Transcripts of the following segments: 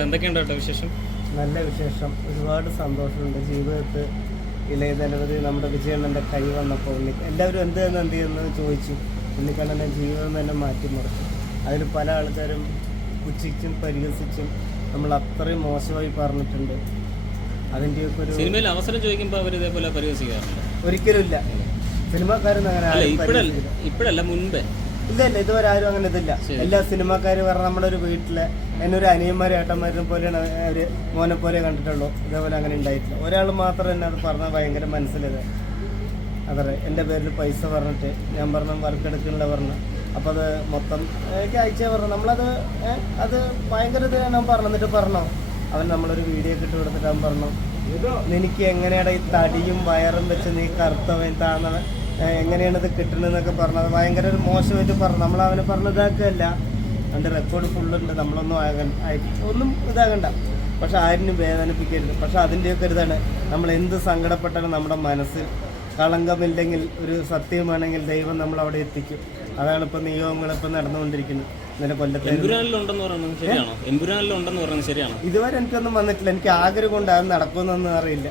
ചേട്ടാ എന്തൊക്കെയുണ്ട് കേട്ടോ വിശേഷം? നല്ല വിശേഷം, ഒരുപാട് സന്തോഷമുണ്ട്. ജീവിതത്തിൽ ഇളയ നിരവധി നമ്മുടെ വിജയണ്ണൻ്റെ കൈ വന്നപ്പോൾ എല്ലാവരും എന്ത് ചെയ്യുന്നു ചോദിച്ചു. ഉണ്ണിക്കണ്ണൻ്റെ ജീവിതം തന്നെ മാറ്റിമറിച്ചു. അതിൽ പല ആൾക്കാരും പുച്ഛിച്ചും പരിഹസിച്ചും നമ്മൾ അത്രയും മോശമായി പറഞ്ഞിട്ടുണ്ട്. അതിൻ്റെയൊക്കെ ഒരു സിനിമയിൽ അവസരം ചോദിക്കുമ്പോൾ അവർ ഇതേപോലെ പരിഹസിക്കാറുണ്ട്? ഒരിക്കലും ഇല്ല. സിനിമാക്കാരൊന്നും അങ്ങനെ ഇപ്പോഴല്ല, മുൻപേ ഇല്ല ഇതുവരെ ആരും അങ്ങനെ ഇതില്ല. എല്ലാ സിനിമാക്കാരും പറഞ്ഞാൽ നമ്മുടെ ഒരു വീട്ടിലെ എന്നെ ഒരു അനിയന്മാരും ഏട്ടന്മാരും പോലെയാണ് ഒരു മോനെ പോലെ കണ്ടിട്ടുള്ളൂ. ഇതേപോലെ അങ്ങനെ ഉണ്ടായിട്ടില്ല. ഒരാൾ മാത്രം എന്നെ അത് പറഞ്ഞാൽ ഭയങ്കര മനസ്സിലത്. അതെ, എൻ്റെ പേരിൽ പൈസ പറഞ്ഞിട്ട് ഞാൻ പറഞ്ഞ വർക്ക് എടുക്കണില്ല പറഞ്ഞു. അപ്പോൾ അത് മൊത്തം എനിക്ക് അയച്ചാൽ പറഞ്ഞു. നമ്മളത് അത് ഭയങ്കര ഇത് ഞാൻ പറഞ്ഞു. എന്നിട്ട് പറഞ്ഞോ അവൻ നമ്മളൊരു വീഡിയോ ഒക്കെ ഇട്ട് കൊടുത്തിട്ട് അവൻ പറഞ്ഞു, എനിക്ക് എങ്ങനെയാണ് ഈ തടിയും വയറും വെച്ച് നീ കറുത്തവൻ താന്നവൻ എങ്ങനെയാണ് ഇത് കിട്ടുന്നതെന്നൊക്കെ പറഞ്ഞത് ഭയങ്കര ഒരു മോശമായിട്ട് പറഞ്ഞു. നമ്മളവനെ പറഞ്ഞതാക്കല്ല, അവൻ്റെ റെക്കോർഡ് ഫുള്ളുണ്ട്. നമ്മളൊന്നും ഒന്നും ഇതാകണ്ട, പക്ഷെ ആരിനും വേദനിപ്പിക്കരുത്. പക്ഷെ അതിൻ്റെയൊക്കെ ഇതാണ്, നമ്മൾ എന്ത് സങ്കടപ്പെട്ടാലും നമ്മുടെ മനസ്സിൽ കളങ്കമില്ലെങ്കിൽ ഒരു സത്യമാണെങ്കിൽ ദൈവം നമ്മൾ അവിടെ എത്തിക്കും. അതാണ് ഇപ്പം നിയോഗങ്ങളിപ്പം നടന്നുകൊണ്ടിരിക്കുന്നത്. ഇന്നലെ കൊല്ലത്ത് ഇതുവരെ എനിക്കൊന്നും വന്നിട്ടില്ല. എനിക്ക് ആഗ്രഹം കൊണ്ട് അത് നടക്കുമെന്നൊന്നും അറിയില്ല.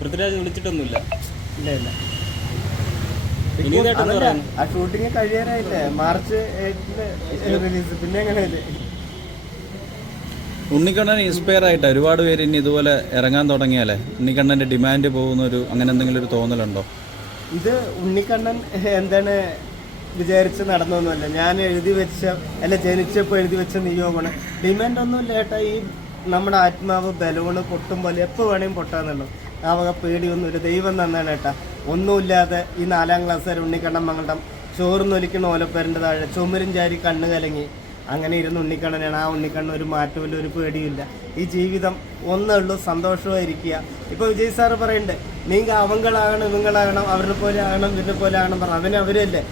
പൃഥ്വിരാജ് വിളിച്ചിട്ടൊന്നുമില്ല? ഇല്ല. ആ ഷൂട്ടിങ് കഴിയാനായില്ലേ? March 8 release. പിന്നെ എങ്ങനെയല്ലേ? ഉണ്ണിക്കണ്ണൻ ഇൻസ്പയർ ആയിട്ട് ഒരുപാട് പേര് ഇനി ഇതുപോലെ ഇറങ്ങാൻ തുടങ്ങിയാലേ ഉണ്ണിക്കണ്ണൻ്റെ ഡിമാൻഡ് പോകുന്നൊരു അങ്ങനെ എന്തെങ്കിലും ഒരു തോന്നലുണ്ടോ? ഇത് ഉണ്ണിക്കണ്ണൻ എന്താണ് വിചാരിച്ച് നടന്നൊന്നുമല്ല. ഞാൻ എഴുതി വെച്ച ജനിച്ചപ്പോൾ എഴുതി വെച്ച നിയോഗമാണ്. ഡിമാൻഡ് ഒന്നുമില്ല ഏട്ടാ. ഈ നമ്മുടെ ആത്മാവ് ബലൂണ് പൊട്ടുമ്പോൾ എപ്പോൾ വേണമെങ്കിലും പൊട്ടാന്നുള്ളൂ. ആ വക പേടിയൊന്നുമില്ല. ദൈവം നന്നാണ് ഏട്ടാ. ഒന്നുമില്ലാതെ ഈ 4ാം ക്ലാസ്സുകാർ ഉണ്ണിക്കണ്ണൻ മങ്ങണ്ടം ചോർന്നൊലിക്കണ ഓലപ്പേരൻ്റെ താഴെ ചുമരും ചാരി കണ്ണ് കലങ്ങി അങ്ങനെ ഇരുന്ന് ഉണ്ണിക്കണ്ണനാണ്. ആ ഉണ്ണിക്കണ്ണൻ ഒരു മാറ്റമില്ല, ഒരു പേടിയില്ല. ഈ ജീവിതം ഒന്നേ ഉള്ളൂ, സന്തോഷമായിരിക്കുക. ഇപ്പോൾ വിജയ് സാറ് പറയുന്നുണ്ട്, നിങ്ങൾ അവങ്ങളാകണം ഇവങ്ങളാകണം അവരുടെ പോലെ ആകണം ഇവരുടെ പോലെ ആകണം പറഞ്ഞു. അവരല്ലേ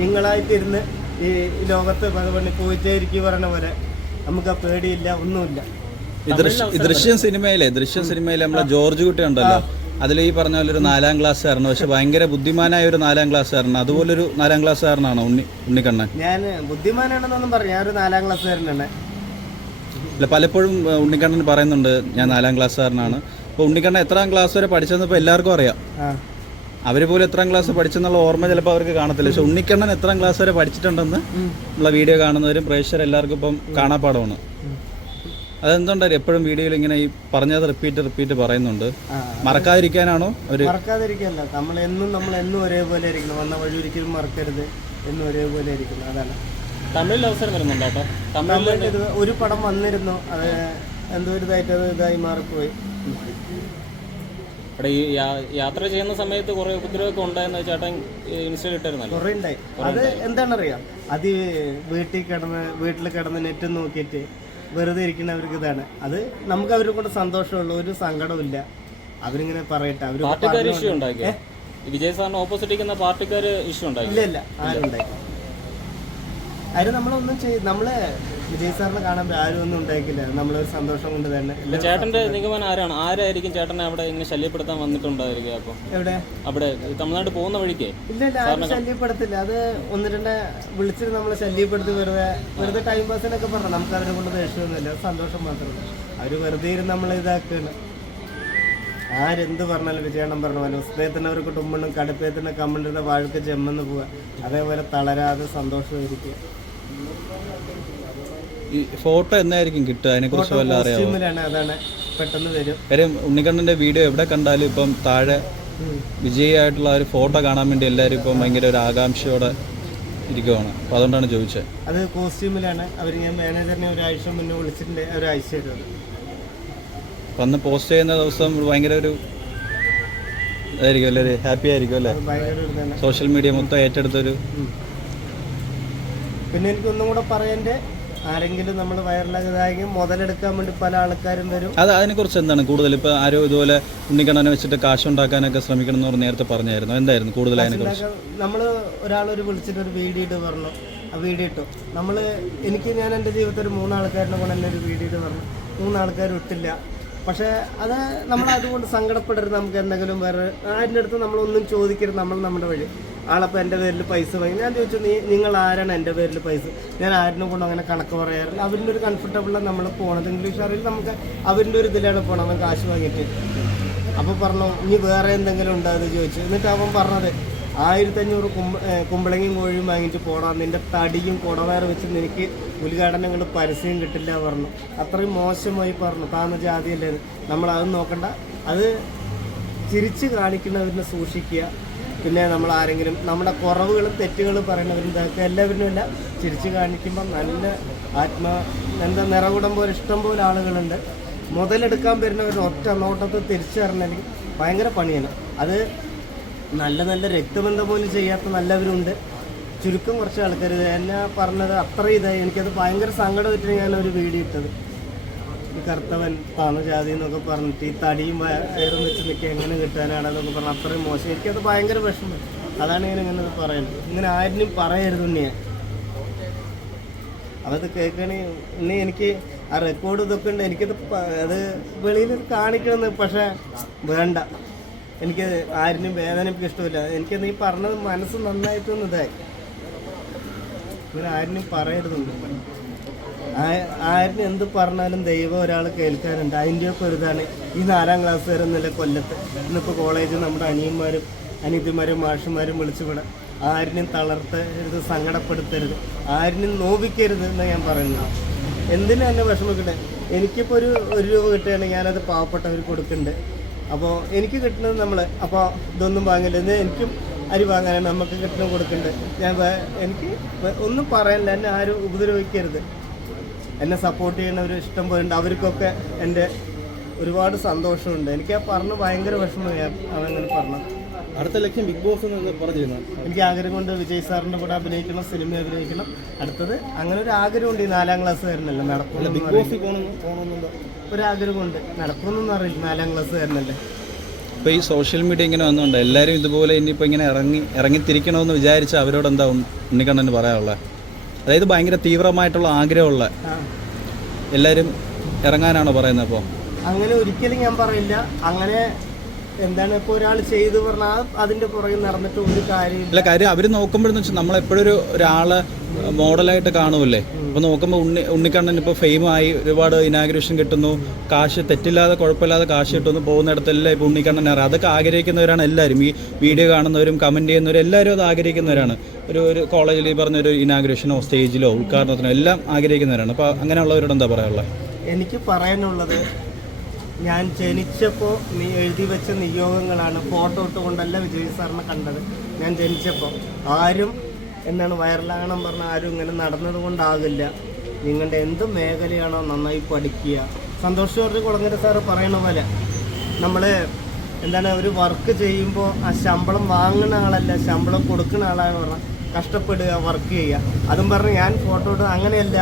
നിങ്ങളായിട്ടിരുന്ന് ഈ ലോകത്ത് പണി പോയിട്ടേരിക്കും പറഞ്ഞ പോലെ നമുക്ക് ആ പേടിയില്ല, ഒന്നുമില്ല. ദൃശ്യം സിനിമയിലെ നമ്മളെ ജോർജ് കുട്ടി ഉണ്ടല്ലോ, അതിൽ ഈ പറഞ്ഞ പോലെ ഒരു 4ാം ക്ലാസ്സുകാരനാണ്. പക്ഷെ ഭയങ്കര ബുദ്ധിമാനായ ഒരു 4ാം ക്ലാസ്സുകാരനാണ്. അതുപോലൊരു 4ാം ക്ലാസ്സുകാരനാണോ ഉണ്ണിക്കണ്ണൻ? ഞാൻ ബുദ്ധിമാനാണെന്നൊന്നും പറഞ്ഞു, ഞാനൊരു 4ാം ക്ലാസ്സുകാരനാണ്. അല്ല, പലപ്പോഴും ഉണ്ണിക്കണ്ണൻ പറയുന്നുണ്ട് ഞാൻ 4ാം ക്ലാസ്സുകാരനാണ്. അപ്പോൾ ഉണ്ണിക്കണ്ണൻ എത്രാം ക്ലാസ് വരെ പഠിച്ചതെന്ന് ഇപ്പോൾ എല്ലാവർക്കും അറിയാം. അവർ പോലും എത്രാം ക്ലാസ് പഠിച്ചെന്നുള്ള ഓർമ്മ ചിലപ്പോൾ അവർക്ക് കാണത്തില്ല. പക്ഷെ ഉണ്ണിക്കണ്ണൻ എത്രാം ക്ലാസ് വരെ പഠിച്ചിട്ടുണ്ടെന്ന് നമ്മളെ വീഡിയോ കാണുന്നവരും പ്രേക്ഷകർ എല്ലാവർക്കും ഇപ്പം കാണാപ്പാടമാണ്. അതെന്തുകൊണ്ടായിരുന്നു എപ്പോഴും വീഡിയോയിൽ ഇങ്ങനെ ഈ പറഞ്ഞത് റിപ്പീറ്റ് പറയുന്നുണ്ട്? മറക്കാതിരിക്കാനാണോ? മറക്കാതിരിക്കല്ല, നമ്മൾ എന്നും ഒരേപോലെ ഇരിക്കണം. വന്ന വഴി ഒരിക്കലും മറക്കരുത്, എന്നും ഒരേപോലെ ഇരിക്കണം. അതാണ്. തമിഴിൽ അവസരം വരുന്നുണ്ടോ? തമിഴിൽ ഒരു പടം വന്നിരുന്നു, അത് എന്തോ ഒരു ഇതായി മാറിപ്പോയി. അവിടെ ഈ യാത്ര ചെയ്യുന്ന സമയത്ത് കുറെ ഉപദ്രവമൊക്കെ ഉണ്ടായെന്ന് ചേട്ടൻ ഇൻസ്റ്റയിൽ ഇട്ടായിരുന്നല്ലോ? കുറെ ഉണ്ടായി. അത് എന്താണെന്നറിയാം, അത് വീട്ടിൽ കിടന്ന് നെറ്റ് നോക്കിയിട്ട് വെറുതെ ഇരിക്കുന്നവർക്ക് ഇതാണ്. അത് നമുക്ക് അവരെ കൊണ്ട് സന്തോഷമുള്ളൂ, ഒരു സങ്കടമില്ല. അവരിങ്ങനെ പറയട്ടെ. പാർട്ടിക്കാർ ഇഷ്യൂ ഉണ്ടാക്കിയോ? വിജയ് സാറിന് ഓപ്പോസിറ്റ് ഇരിക്കുന്ന പാർട്ടിക്കാർ ഇഷ്യൂ ഉണ്ടാക്കി? ഇല്ല ആരും ഉണ്ടാക്കി. അതിന് നമ്മളൊന്നും നമ്മള് വിജയ് സാറിനെ കാണുമ്പോൾ ആരും ഒന്നും ഉണ്ടാക്കില്ല. നമ്മളൊരു സന്തോഷം കൊണ്ട് തന്നെ. ചേട്ടന്റെ നിഗമനം ആരായിരിക്കും ചേട്ടനെ അവിടെ ഇങ്ങനെ ശല്യപ്പെടുത്താൻ വന്നിട്ടുണ്ടായിരിക്കും? അപ്പൊ എവിടെ? അവിടെ തമിഴ്നാട് പോകുന്ന വഴിക്ക്? ഇല്ല ആരും ശല്യപ്പെടുത്തില്ല. അത് 1-2 വിളിച്ചിട്ട് നമ്മളെ ശല്യപ്പെടുത്തി വെറുതെ ടൈം പാസിനൊക്കെ പറഞ്ഞു. നമുക്ക് അവരെ കൊണ്ട് ദേഷ്യമൊന്നുമില്ല, സന്തോഷം മാത്രമേ. അവര് വെറുതെ ഇരുന്ന് നമ്മളെ ഇതാക്കുകയാണ്. ആരെന്ത് പറഞ്ഞാലും വിജയണ്ണം പറഞ്ഞ പോലെ ഉസ്തയത്തിന് അവർക്ക് ഉമ്മണ്ണും കടുപ്പത്തിന് കമ്മണ്ടിരുന്ന വാഴക്ക് ജമ്മെന്ന് പോവുക. അതേപോലെ തളരാതെ സന്തോഷമായിരിക്കുക. ഈ ഫോട്ടോ എന്നായിരിക്കും കിട്ടുക? അതിനെക്കുറിച്ച് വല്ല അറിയാമോ? അതാണ്, പെട്ടെന്ന് വരും. കാര്യം ഉണ്ണിക്കണ്ണന്റെ വീഡിയോ എവിടെ കണ്ടാലും ഇപ്പം താഴെ വിജയായിട്ടുള്ള ഒരു ഫോട്ടോ കാണാൻ വേണ്ടി എല്ലാവരും ഇപ്പം ഭയങ്കര ഒരു ആകാംക്ഷയോടെ ഇരിക്കുവാണ്. അപ്പോൾ അതുകൊണ്ടാണ് ചോദിച്ചത്. അത് കോസ്റ്റ്യൂമിലാണ്. അവർ ഞാൻ മാനേജറിനെ ഒരാഴ്ച മുന്നേ വിളിച്ചിട്ടുണ്ട്, ഒരാഴ്ച ആയിട്ട്. അപ്പം അന്ന് പോസ്റ്റ് ചെയ്യുന്ന ദിവസം ഭയങ്കര ഒരു ഇതായിരിക്കും അല്ലേ, ഒരു ഹാപ്പി ആയിരിക്കും അല്ലേ? സോഷ്യൽ മീഡിയ മൊത്തം ഏറ്റെടുത്തൊരു. പിന്നെ എനിക്കൊന്നും കൂടെ പറയണ്ടേ, ആരെങ്കിലും നമ്മൾ വൈറലായതായെങ്കിൽ മുതലെടുക്കാൻ വേണ്ടി പല ആൾക്കാരും വരും. അതിനെക്കുറിച്ച് എന്താണ് കൂടുതൽ? ഇപ്പോൾ ആരോ ഇതുപോലെ ഉണ്ണിക്കണ്ണനെ വെച്ചിട്ട് കാശുണ്ടാക്കാനൊക്കെ ശ്രമിക്കണം എന്ന് പറഞ്ഞ് നേരത്തെ പറഞ്ഞായിരുന്നു. എന്തായിരുന്നു കൂടുതൽ അതിനെക്കുറിച്ച്? നമ്മൾ ഒരാളൊരു വിളിച്ചിട്ട് ഒരു വീഡിയോ ഇട്ട് പറഞ്ഞു. ആ വീഡിയോ ഇട്ടു. ഞാൻ എൻ്റെ ജീവിതത്തിൽ ഒരു 3 ആൾക്കാരിനെ കൊണ്ട് തന്നെ ഒരു വീഡിയോ ഇട്ട് പറഞ്ഞു. 3 ആൾക്കാരും ഇട്ടില്ല. പക്ഷേ അത് നമ്മൾ അതുകൊണ്ട് സങ്കടപ്പെടരുത്. നമുക്ക് എന്തെങ്കിലും വേറെ ആരുടെ അടുത്ത് നമ്മളൊന്നും ചോദിക്കരുത്. നമ്മൾ നമ്മുടെ വഴി ആളപ്പോൾ എൻ്റെ പേരിൽ പൈസ വാങ്ങി. ഞാൻ ചോദിച്ചു നിങ്ങൾ ആരാണ് എൻ്റെ പേരിൽ പൈസ? ഞാൻ ആരിനെ കൊണ്ടും അങ്ങനെ കണക്ക് പറയാറില്ല. അവരുടെ ഒരു കംഫർട്ടബിളാണ് നമ്മൾ പോണത്. ഇംഗ്ലീഷ് അറിയില്ല, നമുക്ക് അവരുടെ ഒരു ഇതിലാണ് പോകണം. അവൻ കാശ് വാങ്ങിയിട്ട് അപ്പോൾ പറഞ്ഞു ഇനി വേറെ എന്തെങ്കിലും ഉണ്ടോ എന്ന് ചോദിച്ചു. എന്നിട്ട് അവൻ പറഞ്ഞത് 1500 കുമ്പളങ്ങയും കോഴിയും വാങ്ങിയിട്ട് പോടാം, നിൻ്റെ തടിയും കുടവയർ വെച്ച് നിനക്ക് ഉദ്ഘാടനങ്ങൾ പരസ്യം കിട്ടില്ല പറഞ്ഞു. അത്രയും മോശമായി പറഞ്ഞു. താഴ്ന്ന ജാതിയല്ലേ, നമ്മളത് നോക്കണ്ട, അത് ചിരിച്ച് കാണിക്കുന്നവരിനെ സൂക്ഷിക്കുക. പിന്നെ നമ്മൾ ആരെങ്കിലും നമ്മുടെ കുറവുകളും തെറ്റുകളും പറയുന്നവരും ഇതൊക്കെ എല്ലാവരിലും അല്ല, ചിരിച്ച് കാണിക്കുമ്പോൾ നല്ല എന്താ നിറകുടം പോലെ ഇഷ്ടം പോലെ ആളുകളുണ്ട്. മുതലെടുക്കാൻ വരുന്നവർ ഒറ്റ നോട്ടത്തിൽ തിരിച്ചറിഞ്ഞെങ്കിൽ ഭയങ്കര പണിയാണ്. അത് നല്ല രക്തബന്ധം പോലും ചെയ്യാത്ത നല്ലവരുണ്ട്, ചുരുക്കം കുറച്ച് ആൾക്കാർ. എന്നെ പറഞ്ഞത് അത്ര ഇതായി, എനിക്കത് ഭയങ്കര സങ്കടമായിട്ട് ഞാനൊരു വീഡിയോ ഇട്ടത്. ഈ കറുത്തവൻ താണ ജാതി എന്നൊക്കെ പറഞ്ഞിട്ട് ഈ തടിയും വയറും വെച്ച് നിൽക്കുക എങ്ങനെ കിട്ടാനാണെന്നൊക്കെ പറഞ്ഞാൽ അത്രയും മോശം. എനിക്കത് ഭയങ്കര വിഷമം. അതാണ് ഞാൻ ഇങ്ങനെ പറയുന്നത്. ഇങ്ങനെ ആരും പറയരുത് ഞാൻ. അത് കേൾക്കണേ ഇനി എനിക്ക് ആ റെക്കോർഡ് ഇതൊക്കെ ഉണ്ട്, എനിക്കത് അത് വെളിയിൽ കാണിക്കണമെന്ന്. പക്ഷേ വേണ്ട, എനിക്ക് ആരിനും വേദനയ്ക്ക് ഇഷ്ടമില്ല. എനിക്കത് ഈ പറഞ്ഞത് മനസ്സ് നന്നായിട്ടൊന്നും ഇതായി. ഇങ്ങനെ ആരിനും പറയരുതുണ്ട്. ആരിനും എന്ത് പറഞ്ഞാലും ദൈവം ഒരാൾ കേൾക്കാനുണ്ട്. അതിൻ്റെയൊക്കെ ഒരു ഇതാണ് ഈ 4ാം ക്ലാസ് വരെ എന്നല്ല കൊല്ലത്ത്. ഇന്നിപ്പോൾ കോളേജിൽ നമ്മുടെ അനിയന്മാരും അനിയത്തിമാരും മാഷന്മാരും വിളിച്ചുവിടാം. ആരിനും തളർത്തരുത്, സങ്കടപ്പെടുത്തരുത്, ആരിനും നോവിക്കരുത് എന്ന് ഞാൻ പറയുന്നത്. എന്തിനാ എന്നെ വിഷമിക്കട്ടെ? എനിക്കിപ്പോൾ ഒരു രൂപ കിട്ടുകയാണെങ്കിൽ ഞാനത് പാവപ്പെട്ടവർക്ക് കൊടുക്കുന്നുണ്ട്. അപ്പോൾ എനിക്ക് കിട്ടുന്നത് നമ്മൾ അപ്പോൾ ഇതൊന്നും വാങ്ങില്ല, ഇത് എനിക്കും അരി വാങ്ങാനാണ്, നമുക്ക് കിട്ടുന്നത് കൊടുക്കുന്നുണ്ട്. എനിക്ക് ഒന്നും പറയാനില്ല, എന്നെ ആരും ഉപദ്രവിക്കരുത്. എന്നെ സപ്പോർട്ട് ചെയ്യുന്നവർ ഇഷ്ടം പോലെ ഉണ്ട്. അവർക്കൊക്കെ എൻ്റെ ഒരുപാട് സന്തോഷമുണ്ട്. എനിക്ക് ആ പറഞ്ഞ് ഭയങ്കര വിഷമമായി അവങ്ങനെ പറഞ്ഞത്. അടുത്ത ലക്ഷ്യം ബിഗ് ബോസ് എന്ന് പറഞ്ഞിരുന്നു. എനിക്ക് ആഗ്രഹം കൊണ്ട് വിജയ് സാറിൻ്റെ കൂടെ അഭിനയിക്കണം, സിനിമ അഭിനയിക്കണം. അടുത്തത് അങ്ങനെ ഒരു ആഗ്രഹമുണ്ട്. ഈ 4ാം ക്ലാസ് കാരനല്ലേ, നടക്കും ബിഗ് ബോസിൽ പോകണമെന്നുണ്ടോ? ഒരാഗ്രഹമുണ്ട്, നടക്കുമെന്നൊന്നും അറിയില്ല. 4ാം ക്ലാസ് കാരനല്ലേ. ഇപ്പോൾ ഈ സോഷ്യൽ മീഡിയ ഇങ്ങനെ വന്നുകൊണ്ട് എല്ലാവരും ഇതുപോലെ ഇനിയിപ്പോൾ ഇങ്ങനെ ഇറങ്ങിത്തിരിക്കണമെന്ന് വിചാരിച്ചാൽ അവരോട് എന്താ ഉണ്ണിക്കണ്ണന് പറയാനുള്ളത്? അതായത് ഭയങ്കര തീവ്രമായിട്ടുള്ള ആഗ്രഹമുള്ള എല്ലാവരും ഇറങ്ങാനാണോ പറയുന്നത്? അപ്പോൾ അങ്ങനെ ഒരിക്കലും ഞാൻ പറയില്ല. അങ്ങനെ എന്താണ് ഇപ്പോൾ ഒരാൾ ചെയ്തു പറഞ്ഞാൽ അതിൻ്റെ പുറകെ നടന്നിട്ട് ഒരു കാര്യമില്ല. കാര്യം അവർ നോക്കുമ്പോഴെന്ന് വെച്ചാൽ നമ്മളെപ്പോഴും ഒരാളെ മോഡലായിട്ട് കാണുമല്ലേ. അപ്പോൾ നോക്കുമ്പോൾ ഉണ്ണിക്കണ്ണൻ ഇപ്പോൾ ഫെയിമായി ഒരുപാട് ഇനാഗ്രേഷൻ കിട്ടുന്നു, കാശ് തെറ്റില്ലാതെ കുഴപ്പമില്ലാതെ കാശ് കിട്ടുന്നു, പോകുന്നിടത്തെല്ലാം ഇപ്പോൾ ഉണ്ണിക്കണ്ണൻ അറിയാം. അതൊക്കെ ആഗ്രഹിക്കുന്നവരാണ് എല്ലാവരും. ഈ വീഡിയോ കാണുന്നവരും കമൻറ്റ് ചെയ്യുന്നവരും എല്ലാവരും അത് ആഗ്രഹിക്കുന്നവരാണ്. ഒരു കോളേജിൽ ഈ പറഞ്ഞൊരു ഇനാഗ്രേഷനോ സ്റ്റേജിലോ ഉദ്ഘാടനത്തിനോ എല്ലാം ആഗ്രഹിക്കുന്നവരാണ്. അപ്പോൾ അങ്ങനെയുള്ളവരോട് എന്താ പറയാനുള്ളത്? എനിക്ക് പറയാനുള്ളത്, ഞാൻ ജനിച്ചപ്പോൾ എഴുതി വെച്ച നിയോഗങ്ങളാണ്. ഫോട്ടോ ഇട്ടുകൊണ്ടല്ല വിജയ് സാറിനെ കണ്ടത്. ഞാൻ ജനിച്ചപ്പോൾ ആരും എന്താണ് വൈറലാകണം പറഞ്ഞാൽ ആരും ഇങ്ങനെ നടന്നത് കൊണ്ടാകില്ല. നിങ്ങളുടെ എന്ത് മേഖലയാണോ നന്നായി പഠിക്കുക. സന്തോഷ് ജോർജ് കുളങ്ങര സാറ് പറയണ പോലെ നമ്മൾ എന്താണ് ഒരു വർക്ക് ചെയ്യുമ്പോൾ ആ ശമ്പളം വാങ്ങുന്ന ആളല്ല, ശമ്പളം കൊടുക്കുന്ന ആളാണ് പറഞ്ഞാൽ കഷ്ടപ്പെടുക, വർക്ക് ചെയ്യുക. അതും പറഞ്ഞ് ഞാൻ ഫോട്ടോ ഇട്ട് അങ്ങനെയല്ല.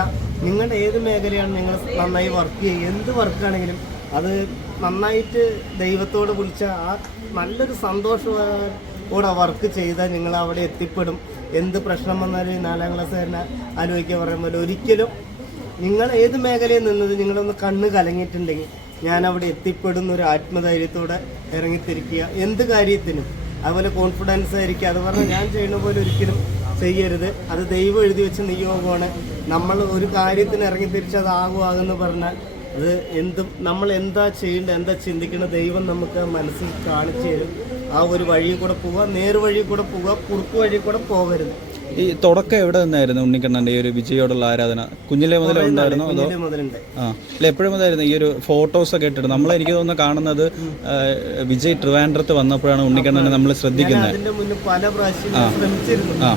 നിങ്ങളുടെ ഏത് മേഖലയാണ് നിങ്ങൾ നന്നായി വർക്ക് ചെയ്യുക. എന്ത് വർക്കാണെങ്കിലും അത് നന്നായിട്ട് ദൈവത്തോട് വിളിച്ച ആ നല്ലൊരു സന്തോഷത്തോടെ വർക്ക് ചെയ്താൽ നിങ്ങൾ അവിടെ എത്തിപ്പെടും. എന്ത് പ്രശ്നം വന്നാലും 4ാം ക്ലാസ് തന്നെ ആലോചിക്കാൻ പറയുമ്പോൾ ഒരിക്കലും നിങ്ങൾ ഏത് മേഖലയിൽ നിന്നത് നിങ്ങളൊന്ന് കണ്ണ് കലങ്ങിയിട്ടുണ്ടെങ്കിൽ ഞാൻ അവിടെ എത്തിപ്പെടുന്നൊരു ആത്മധൈര്യത്തോടെ ഇറങ്ങിത്തിരിക്കുക. എന്ത് കാര്യത്തിനും അതുപോലെ കോൺഫിഡൻസ് ആയിരിക്കുക. അത് പറഞ്ഞാൽ ഞാൻ ചെയ്യുന്ന പോലെ ഒരിക്കലും ചെയ്യരുത്. അത് ദൈവം എഴുതി വെച്ച നിയോഗമാണ്. നമ്മൾ ഒരു കാര്യത്തിന് ഇറങ്ങിത്തിരിച്ച് അത് ആകുമെന്ന് പറഞ്ഞാൽ അത് എന്തും നമ്മൾ എന്താ ചെയ്യേണ്ടത്, എന്താ ചിന്തിക്കുന്നത് ദൈവം നമുക്ക് മനസ്സിൽ കാണിച്ചു തരും. ആ ഒരു വഴിയിൽ കൂടെ പോവുക, നേർവഴി കൂടെ പോവുക, കുറുക്കു വഴി കൂടെ പോകരുത്. ഈ തുടക്കം എവിടെ നിന്നായിരുന്നു ഉണ്ണിക്കണ്ണൻ്റെ ഈ ഒരു വിജയോടുള്ള ആരാധന? കുഞ്ഞിലെ മുതലേ ഉണ്ടായിരുന്നോ അതോ അല്ല എപ്പോഴും മുതലായിരുന്നു ഈ ഒരു ഫോട്ടോസൊക്കെ ഇട്ടിട്ട്? എനിക്ക് തോന്നുന്നു കാണുന്നത് വിജയ് ട്രിവാൻഡ്രത്ത് വന്നപ്പോഴാണ് ഉണ്ണിക്കണ്ണനെ നമ്മൾ ശ്രദ്ധിക്കുന്നത്. അതിന്റെ മുന്നേ പല പ്രാവശ്യം ശ്രമിച്ചിരുന്നു.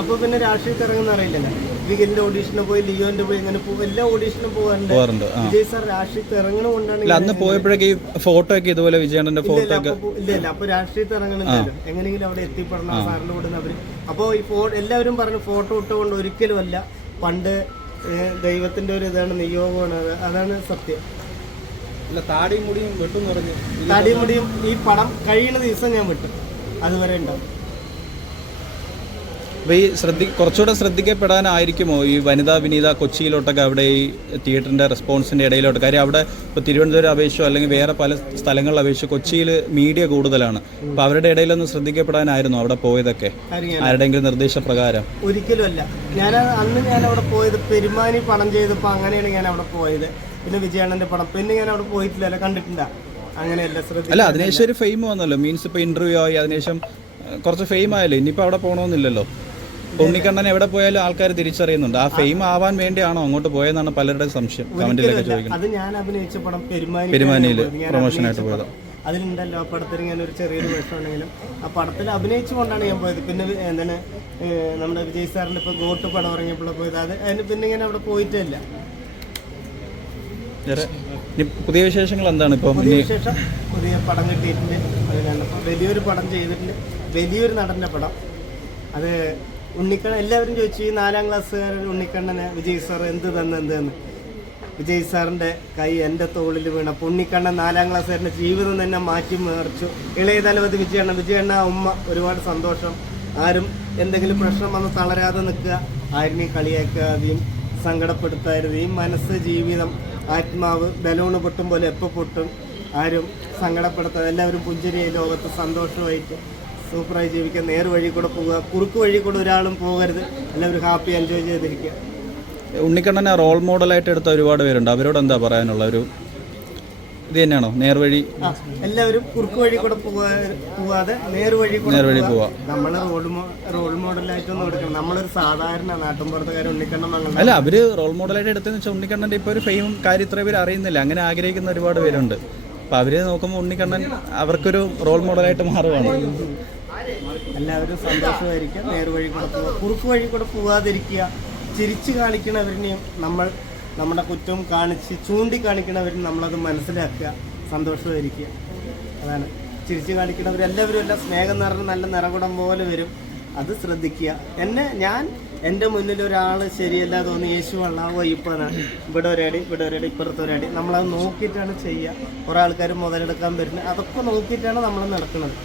അപ്പൊ പിന്നെ രാഷ്ട്രീയത്തിൽ ഇറങ്ങുന്ന അറിയില്ലല്ലോ. വിഗലിന്റെ ഓഡീഷന് പോയി, ലിയോന്റെ പോയി, ഇങ്ങനെ എല്ലാ ഓഡീഷനും പോകാറുണ്ട്. വിജയ് സാർ രാഷ്ട്രീയത്തിൽ ഇറങ്ങണ കൊണ്ടാണ് അന്ന് പോയപ്പോഴേക്ക് ഫോട്ടോ ഒക്കെ ഇതുപോലെ വിജയണ്ണന്റെ ഫോട്ടോ ഒക്കെ ഇല്ല. അപ്പൊ രാഷ്ട്രീയത്തിൽ ഇറങ്ങണല്ലോ, എങ്ങനെയെങ്കിലും അവിടെ എത്തിപ്പെടണം സാറിന്റെ കൂടെ അവര്. അപ്പോൾ ഈ എല്ലാവരും പറഞ്ഞു ഫോട്ടോ ഇട്ടുകൊണ്ട് ഒരിക്കലും അല്ല. പണ്ട് ദൈവത്തിന്റെ ഒരു ഇതാണ്, നിയോഗമാണ്. അതാണ് സത്യം. താടിയും മുടിയും വെട്ടും പറഞ്ഞു. താടിയും മുടിയും ഈ പടം കഴിയുന്ന ദിവസം ഞാൻ വിട്ടു, അതുവരെ ഉണ്ടാവും. അപ്പോൾ ഈ കുറച്ചുകൂടെ ശ്രദ്ധിക്കപ്പെടാനായിരിക്കുമോ ഈ വനിതാ വിനീത കൊച്ചിയിലോട്ടൊക്കെ അവിടെ ഈ തിയേറ്ററിൻ്റെ റെസ്പോൺസിൻ്റെ ഇടയിലോട്ട്? കാര്യം അവിടെ ഇപ്പോൾ തിരുവനന്തപുരം അപേക്ഷിച്ചോ അല്ലെങ്കിൽ വേറെ പല സ്ഥലങ്ങളിൽ അപേക്ഷിച്ചോ കൊച്ചിയിൽ മീഡിയ കൂടുതലാണ്. അപ്പോൾ അവരുടെ ഇടയിലൊന്ന് ശ്രദ്ധിക്കപ്പെടാനായിരുന്നു അവിടെ പോയതൊക്കെ ആരുടെയെങ്കിലും നിർദ്ദേശപ്രകാരം? ഒരിക്കലുമല്ല. അന്ന് ഞാൻ അവിടെ പോയത് പെരുമാനി പടം ചെയ്തപ്പോൾ അങ്ങനെയാണ് ഞാൻ അവിടെ പോയത്. പിന്നെ വിജയണ്ണൻ്റെ പടം പിന്നെ ഞാൻ അവിടെ പോയിട്ടില്ലല്ലോ, കണ്ടിട്ടില്ല. അങ്ങനെയല്ല അല്ല, അതിനുശേഷം ഒരു ഫെയിം വന്നല്ലോ, മീൻസ് ഇപ്പോൾ ഇൻ്റർവ്യൂ ആയി, അതിനുശേഷം കുറച്ച് ഫെയിം ആയല്ലോ. ഇനിയിപ്പോൾ അവിടെ പോകണമെന്നില്ലല്ലോ. ഉണ്ണിക്കണ്ണൻ എവിടെ പോയാലും ആൾക്കാർ തിരിച്ചറിയുന്നുണ്ട്. ആ ഫെയിം ആവാൻ വേണ്ടിയാണോ അങ്ങോട്ട് പോയെന്നാണ് പലരുടെയും സംശയം കമന്റിലൊക്കെ ചോദിക്കുന്നത്. അത് ഞാൻ അഭിനയിച്ച പടം പെരുമാനിയിൽ പ്രൊമോഷനായിട്ട് പോയതാണ്. അതിലുണ്ടല്ലോ ആ പടത്തിൽ ഇങ്ങനെ ഒരു ചെറിയൊരു വേഷമുണ്ടെങ്കിലും ആ പടത്തിൽ അഭിനയിച്ചുകൊണ്ടാണ് ഞാൻ പോയത്. പിന്നെ എന്താണ് നമ്മുടെ വിജയ് സാറിൻ്റെ ഇപ്പോൾ ഗോട്ട് പടം ഇറങ്ങിയപ്പോഴാണ് പോയത്. അതിന് പിന്നെ ഇങ്ങനെ അവിടെ പോയിട്ടില്ല. പുതിയ വിശേഷങ്ങൾ എന്താണ് ഇപ്പോൾ? പുതിയ പടം കിട്ടിയിട്ടുണ്ട്. അത് കണ്ടപ്പോൾ വലിയൊരു പടം ചെയ്തിട്ടുണ്ട്, വലിയൊരു നടൻ്റെ പടം. അത് ഉണ്ണിക്കണ്ണൻ എല്ലാവരും ചോദിച്ചു, ഈ 4ാം ക്ലാസ്സുകാരൻ ഉണ്ണിക്കണ്ണന് വിജയ് സാർ എന്ത് തന്നെന്ന്. വിജയ് സാറിൻ്റെ കൈ എൻ്റെ തോളിൽ വീണപ്പോൾ ഉണ്ണിക്കണ്ണൻ 4ാം ക്ലാസ്സുകാരൻ്റെ ജീവിതം തന്നെ മാറ്റി മറിച്ചു. ഇളയ തലവതി വിജയണ്ണ ഉമ്മ ഒരുപാട് സന്തോഷം. ആരും എന്തെങ്കിലും പ്രശ്നം വന്ന് തളരാതെ നിൽക്കുക, ആരിനെയും കളിയാക്കാതെയും സങ്കടപ്പെടുത്താതെയും മനസ്സ് ജീവിതം ആത്മാവ് ബലൂണ് പൊട്ടും പോലെ എപ്പോൾ പൊട്ടും, ആരും സങ്കടപ്പെടുത്താതെ എല്ലാവരും പുഞ്ചിരിയായി ലോകത്ത് സന്തോഷമായിട്ട് സൂപ്പറായി ജീവിക്കുക. നേർവഴി കൂടെ പോവുക, കുറുക്ക് വഴി കൂടെ ഒരാളും പോകരുത്. എല്ലാവരും ഹാപ്പി എൻജോയ് ചെയ്തിരിക്കുക. ഉണ്ണിക്കണ്ണനെ റോൾ മോഡലായിട്ട് എടുത്ത ഒരുപാട് പേരുണ്ട്. അവരോട് എന്താ പറയാനുള്ള ഒരു ഇത് തന്നെയാണോ നേർവഴി? എല്ലാവരും കുറുക്ക് വഴി കൂടെ പോവാതെ നേർവഴി പോവാ. നമ്മൾ റോൾ മോഡലായിട്ടൊന്നും എടുക്കണം. നമ്മളൊരു സാധാരണ നാട്ടുമ്പുറത്തുകാരൻ ഉണ്ണിക്കണ്ണൻ അല്ല, അവര് റോൾ മോഡലായിട്ട് എടുത്തെന്ന് വെച്ചാൽ ഉണ്ണിക്കണ്ണൻ്റെ ഇപ്പോൾ ഒരു ഫെയിം കാര്യം ഇത്ര പേര് അറിയുന്നില്ല. അങ്ങനെ ആഗ്രഹിക്കുന്ന ഒരുപാട് പേരുണ്ട്. അപ്പോൾ അവര് നോക്കുമ്പോൾ ഉണ്ണിക്കണ്ണൻ അവർക്കൊരു റോൾ മോഡലായിട്ട് മാറുകയാണ്. എല്ലാവരും സന്തോഷമായിരിക്കുക, നേർവഴി കൂടെ പോവുക, കുറുക്ക് വഴി കൂടെ പോവാതിരിക്കുക. ചിരിച്ചു കാണിക്കണവരിനെയും നമ്മുടെ കുറ്റം കാണിച്ച് ചൂണ്ടിക്കാണിക്കണവരും നമ്മളത് മനസ്സിലാക്കുക, സന്തോഷമായിരിക്കുക. അതാണ് ചിരിച്ചു കാണിക്കണവരെല്ലാവരും എല്ലാം സ്നേഹം നിറഞ്ഞ നല്ല നിറകുടം പോലെ വരും. അത് ശ്രദ്ധിക്കുക. എൻ്റെ മുന്നിൽ ഒരാൾ ശരിയല്ല തോന്നി യേശു അള്ളാഹു അയ്യപ്പനാണ്, ഇവിടെ ഒരടി ഇപ്പുറത്ത് ഒരടി, നമ്മളത് നോക്കിയിട്ടാണ് ചെയ്യുക. കുറേ ആൾക്കാർ മുതലെടുക്കാൻ വരുന്നത്, അതൊക്കെ നോക്കിയിട്ടാണ് നമ്മൾ നടക്കുന്നത്.